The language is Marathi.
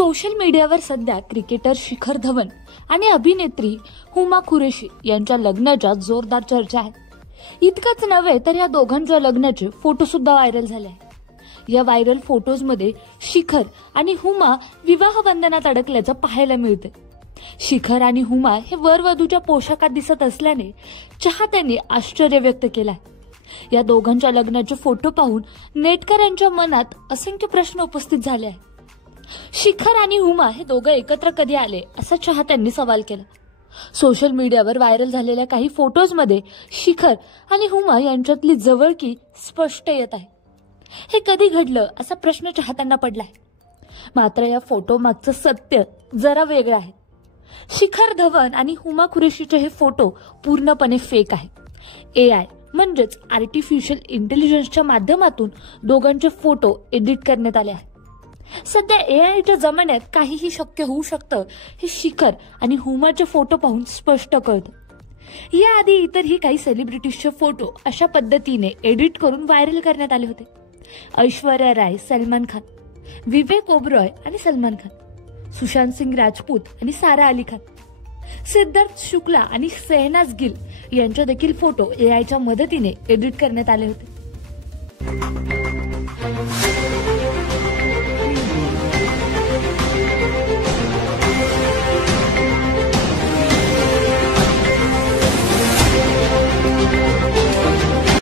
सोशल मीडियावर सध्या क्रिकेटर शिखर धवन आणि अभिनेत्री हुमा कुरेशी यांच्या लग्नाच्या जोरदार चर्चा आहेत। इतकंच नव्हे तर या दोघांच्या लग्नाचे फोटो सुद्धा व्हायरल झाले आहेत। या व्हायरल फोटोजमध्ये शिखर आणि हुमा विवाह बंधनात अडकल्याचं पाहायला मिळते। शिखर आणि हुमा हे वरवधूच्या पोशाखात दिसत असल्याने चाहत्यांनी आश्चर्य व्यक्त केलं आहे। या दोघांच्या लग्नाचे फोटो पाहून नेटकऱ्यांच्या मनात असंख्य प्रश्न उपस्थित झाले आहेत। शिखर आणि हुमा हे दोघं एकत्र कधी आले असा चाहत्यांनी सवाल केला। सोशल मीडियावर व्हायरल झालेल्या काही फोटोजमध्ये शिखर आणि हुमा यांच्यातली जवळकी स्पष्ट येत आहे। हे कधी घडलं असा प्रश्न चाहत्यांना पडलाय। मात्र या फोटो मागचं सत्य जरा वेगळं आहे। शिखर धवन आणि हुमा कुरेशीचे हे फोटो पूर्णपणे फेक आहेत। एआय म्हणजेच आर्टिफिशियल इंटेलिजन्सच्या माध्यमातून दोघांचे फोटो एडिट करण्यात आले आहेत। सध्या एआयच्या जमान्यात काहीही शक्य होऊ शकतं हे शिखर आणि हुमाचे फोटो पाहून स्पष्ट कळतं। याआधी इतरही काही सेलिब्रिटीजचे फोटो अशा पद्धतीने एडिट करून व्हायरल करण्यात आले होते। ऐश्वर्या राय, सलमान खान, विवेक ओबरॉय आणि सलमान खान, सुशांत सिंग राजपूत आणि सारा अली खान, सिद्धार्थ शुक्ला आणि शहनाज गिल यांचे देखील फोटो एआयच्या मदतीने एडिट करण्यात आले होते।